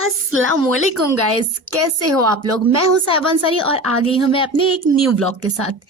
अस्सलामुअलैकुम गाइस, कैसे हो आप लोग। मैं हूं साहिबा अंसारी और आ गई हूं मैं अपने एक न्यू ब्लॉग के साथ।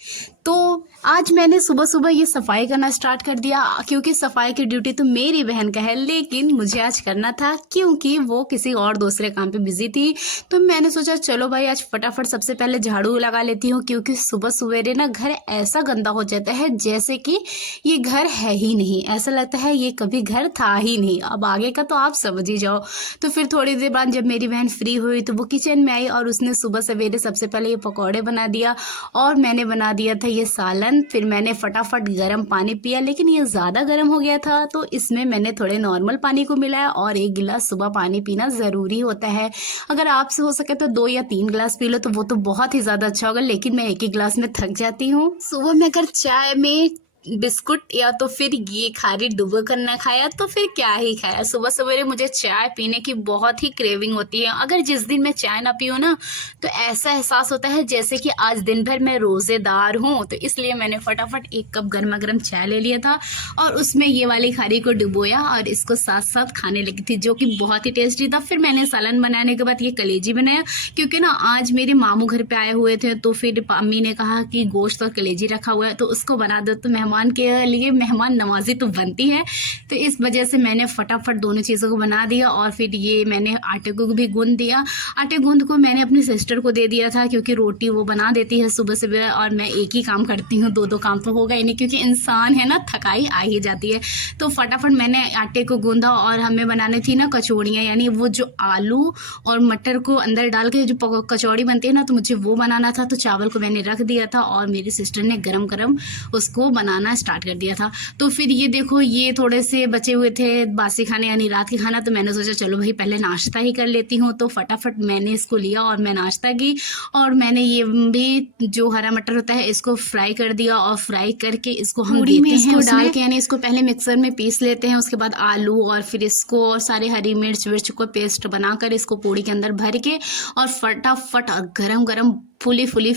तो आज मैंने सुबह सुबह ये सफाई करना स्टार्ट कर दिया क्योंकि सफाई की ड्यूटी तो मेरी बहन का है, लेकिन मुझे आज करना था क्योंकि वो किसी और दूसरे काम पे बिजी थी। तो मैंने सोचा चलो भाई आज फटाफट सबसे पहले झाड़ू लगा लेती हूँ, क्योंकि सुबह सवेरे ना घर ऐसा गंदा हो जाता है जैसे कि ये घर है ही नहीं, ऐसा लगता है ये कभी घर था ही नहीं। अब आगे का तो आप समझ ही जाओ। तो फिर थोड़ी देर बाद जब मेरी बहन फ्री हुई तो वो किचन में आई और उसने सुबह सवेरे सबसे पहले ये पकौड़े बना दिया और मैंने बना दिया था ये सालन। फिर मैंने फटाफट गर्म पानी पिया, लेकिन ये ज़्यादा गर्म हो गया था तो इसमें मैंने थोड़े नॉर्मल पानी को मिलाया। और 1 गिलास सुबह पानी पीना ज़रूरी होता है। अगर आपसे हो सके तो 2 या 3 गिलास पी लो तो वो तो बहुत ही ज़्यादा अच्छा होगा, लेकिन मैं एक ही गिलास में थक जाती हूँ। सुबह में अगर चाय में बिस्कुट या तो फिर ये खारी डुबो कर ना खाया तो फिर क्या ही खाया। सुबह सवेरे मुझे चाय पीने की बहुत ही क्रेविंग होती है। अगर जिस दिन मैं चाय ना पीऊँ ना तो ऐसा एहसास होता है जैसे कि आज दिन भर मैं रोज़ेदार हूँ। तो इसलिए मैंने फटाफट 1 कप गर्मा गर्म चाय ले लिया था और उसमें ये वाली खारी को डुबोया और इसको साथ साथ खाने लगी थी, जो कि बहुत ही टेस्टी था। फिर मैंने सालन बनाने के बाद ये कलेजी बनाया, क्योंकि ना आज मेरे मामू घर पे आए हुए थे तो फिर अम्मी ने कहा कि गोश्त और कलेजी रखा हुआ है तो उसको बना दो। तो मेहमान के लिए मेहमान नवाजी तो बनती है, तो इस वजह से मैंने फटाफट दोनों चीज़ों को बना दिया। और फिर ये मैंने आटे को भी गूंद दिया। आटे गूंद को मैंने अपनी सिस्टर को दे दिया था क्योंकि रोटी वो बना देती है सुबह सुबह और मैं एक ही काम करती हूँ, दो काम तो होगा ही नहीं क्योंकि इंसान है ना, थकाई आ ही जाती है। तो फटाफट मैंने आटे को गूंदा और हमें बनानी थी ना कचौड़ियाँ, यानी वो जो आलू और मटर को अंदर डाल के जो कचौड़ी बनती है ना, तो मुझे वो बनाना था। तो चावल को मैंने रख दिया था और मेरी सिस्टर ने गरम गरम उसको बनाना स्टार्ट कर दिया था। तो फिर ये देखो ये थोड़े से बचे हुए थे बासी खाने यानी रात के खाना, तो मैंने सोचा चलो भाई पहले नाश्ता ही कर लेती हूँ। तो फटाफट मैंने इसको लिया और मैं नाश्ता की। और मैंने ये भी जो हरा मटर होता है इसको फ्राई कर दिया और फ्राई करके इसको हम देते हैं इसको डाल के, यानी इसको पहले मिक्सर में पीस लेते हैं। उसके बाद आलू और फिर इसको और सारे हरी मिर्च विर्च को पेस्ट बनाकर इसको पूड़ी के अंदर भर के और फटाफट गरम गरम फूली फूली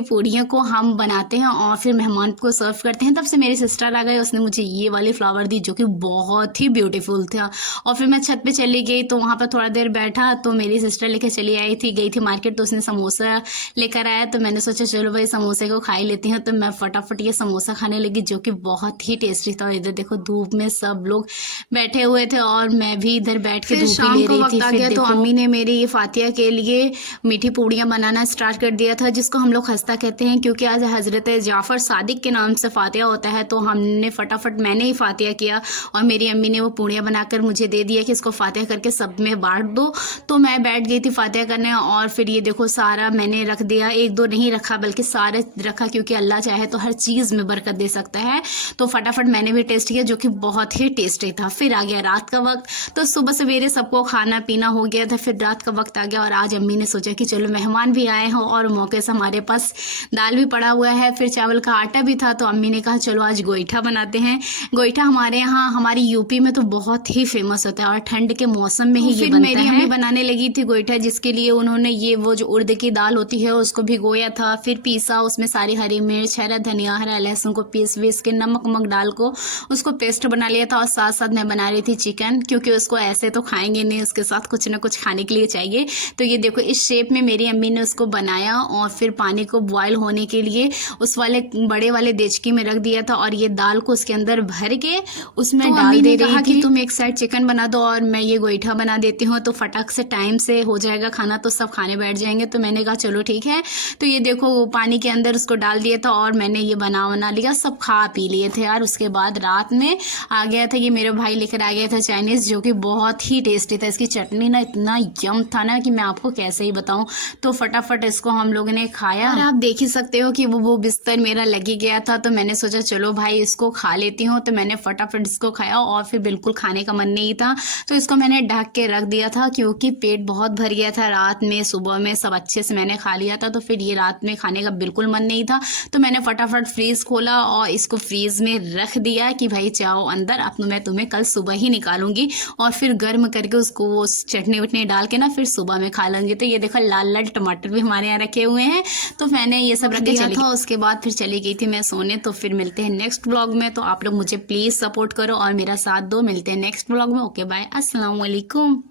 पूड़ियाँ को हम बनाते हैं और फिर मेहमान को सर्व करते हैं। तब से मेरी सिस्टर आ गई, उसने मुझे ये वाली फ्लावर दी जो कि बहुत ही ब्यूटीफुल था। और फिर मैं छत पे चली गई तो वहाँ पर थोड़ा देर बैठा तो मेरी सिस्टर लेके चली आई थी, गई थी मार्केट तो उसने समोसा लेकर आया। तो मैंने सोचा चलो भाई समोसे को खा ही लेती हूँ। तो मैं फटाफट ये समोसा खाने लगी जो कि बहुत ही टेस्टी था। और इधर देखो धूप में सब लोग बैठे हुए थे और मैं भी इधर बैठ के धूप ही ले रही थी। फिर तो अम्मी ने मेरी ये फातिया के लिए मीठी पूड़ियाँ बनाना स्टार्ट कर दिया था, जिसको हम लोग खस्ता कहते हैं क्योंकि आज हज़रत जाफ़र सादिक के नाम से फातिया होता है। तो हमने फटाफट मैंने ही फातिया किया और मेरी अम्मी ने वो पूड़ियाँ बनाकर मुझे दे दिया कि इसको फातिया करके सब में बांट दो। तो मैं बैठ गई थी फातिया करने और फिर ये देखो सारा मैंने रख दिया, 1-2 नहीं रखा बल्कि सारे रखा, क्योंकि अल्लाह चाहे तो हर चीज़ में बरकत दे सकता है। तो फटाफट मैंने भी टेस्ट किया जो कि बहुत ही टेस्टी था। फिर आ गया रात का वक्त, तो सुबह सवेरे सबको खाना पीना हो गया था, फिर रात का वक्त आ गया और आज अम्मी ने सोचा कि चलो मेहमान भी आए हों और मौके से हमारे पास दाल भी पड़ा हुआ है, फिर चावल का आटा भी था। तो अम्मी ने कहा चलो आज गोईठा बनाते हैं। गोईठा हमारे यहाँ हमारी यूपी में तो बहुत ही फेमस होता है और ठंड के मौसम में ही ये बनता है। मेरी अम्मी बनाने लगी थी गोईठा, जिसके लिए उन्होंने ये वो जो उड़द की दाल होती है उसको भिगोया था, फिर पीसा, उसमें सारी हरी मिर्च हरा धनिया हरा लहसुन को पीस के नमक डाल को उसको पेस्ट बना लिया था। और साथ साथ मैं बना रही थी चिकन, क्योंकि उसको ऐसे तो खाएंगे नहीं, उसके साथ कुछ ना कुछ खाने के लिए चाहिए। तो ये देखो इस शेप में मेरी अम्मी ने उसको बनाया और फिर पानी को बॉयल होने के लिए उस वाले बड़े वाले देचकी में रख दिया था और ये दाल को उसके अंदर भर के उसमें तो डाल दे रही थी कि तुम एक साइड चिकन बना दो और मैं ये गोईठा बना देती हूँ, तो फटाक से टाइम से हो जाएगा खाना, तो सब खाने बैठ जाएंगे। तो मैंने कहा चलो ठीक है। तो ये देखो वो पानी के अंदर उसको डाल दिया था और मैंने ये बना लिया, सब खा पी लिए थे यार। उसके बाद रात में आ गया था ये मेरे भाई लेकर आ गया था चाइनीज़, जो कि बहुत ही टेस्टी था। इसकी चटनी ना इतना यम था ना कि मैं आपको कैसे ही बताऊँ। तो फटाफट इसको हम लोगों ने खाया और आप देख ही सकते हो कि वो बिस्तर मेरा लगी गया था। तो मैंने सोचा चलो भाई इसको खा लेती हूँ। तो मैंने फटाफट इसको खाया और फिर बिल्कुल खाने का मन नहीं था तो इसको मैंने ढक के रख दिया था, क्योंकि पेट बहुत भर गया था रात में, सुबह में सब अच्छे से मैंने खा लिया था। तो फिर ये रात में खाने का बिल्कुल मन नहीं था। तो मैंने फटाफट फ्रीज़ खोला और इसको फ्रीज़ में रख दिया कि भाई जाओ अंदर, अब मैं तुम्हें कल सुबह ही निकालूंगी और फिर गर्म करके उसको वो चटनी वटनी डाल के ना फिर सुबह में खा लेंगे। तो ये देखो लाल लाल टमाटर भी हमारे यहाँ रखे हुए हैं तो मैंने ये सब रख दिया था। उसके बाद फिर चली गई थी मैं सोने। तो फिर मिलते हैं नेक्स्ट ब्लॉग में। तो आप लोग मुझे प्लीज़ सपोर्ट करो और मेरा साथ दो। मिलते हैं नेक्स्ट ब्लॉग में। ओके बाय, अस्सलाम वालेकुम।